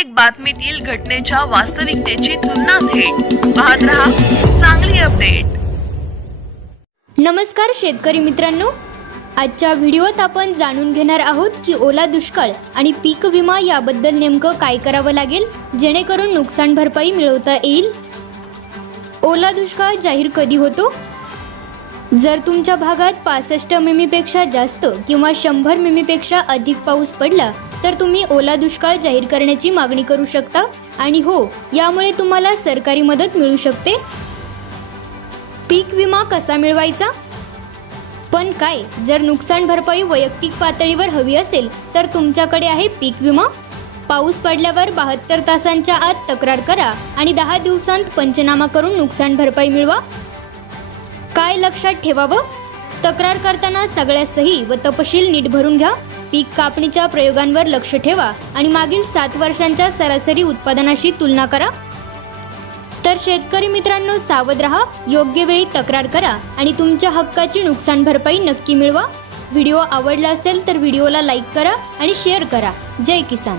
प्रत्येक बातमीतील घटनेच्या वास्तविकतेची तुलना थेट. पाहत रहा चांगली अपडेट. नमस्कार शेतकरी मित्रांनो. आजच्या व्हिडिओत आपण जाणून घेणार आहोत की ओला दुष्काळ आणि पीक विमा याबद्दल नेमकं काय करावं लागेल जेणेकरून नुकसान भरपाई मिळवता येईल? ओला दुष्काळ जाहीर कधी होतो? जर तुमच्या भागात पासष्ट मिमीपेक्षा जास्त किंवा शंभर मिमीपेक्षा अधिक पाऊस पडला तर तुम्ही ओला दुष्काळ जाहीर करण्याची मागणी करू शकता. आणि हो यामुळे तुम्हाला सरकारी मदत मिळू शकते. पीक विमा कसा मिळवायचा? पण काय जर नुकसान भरपाई वैयक्तिक पातळीवर हवी असेल तर तुमच्याकडे आहे पीक विमा. पाऊस पडल्यावर बहात्तर तासांच्या आत तक्रार करा आणि दहा दिवसांत पंचनामा करून नुकसान भरपाई मिळवा. काय लक्षात ठेवावं? तक्रार करताना सगळ्या सही व तपशील नीट भरून घ्या. पीक कापणीच्या प्रयोगांवर लक्ष ठेवा आणि मागील सात वर्षांच्या सरासरी उत्पादनाशी तुलना करा. तर शेतकरी मित्रांनो सावध रहा योग्य वेळी तक्रार करा आणि तुमच्या हक्काची नुकसान भरपाई नक्की मिळवा. व्हिडिओ आवडला असेल तर व्हिडिओला लाईक करा आणि शेअर करा. जय किसान.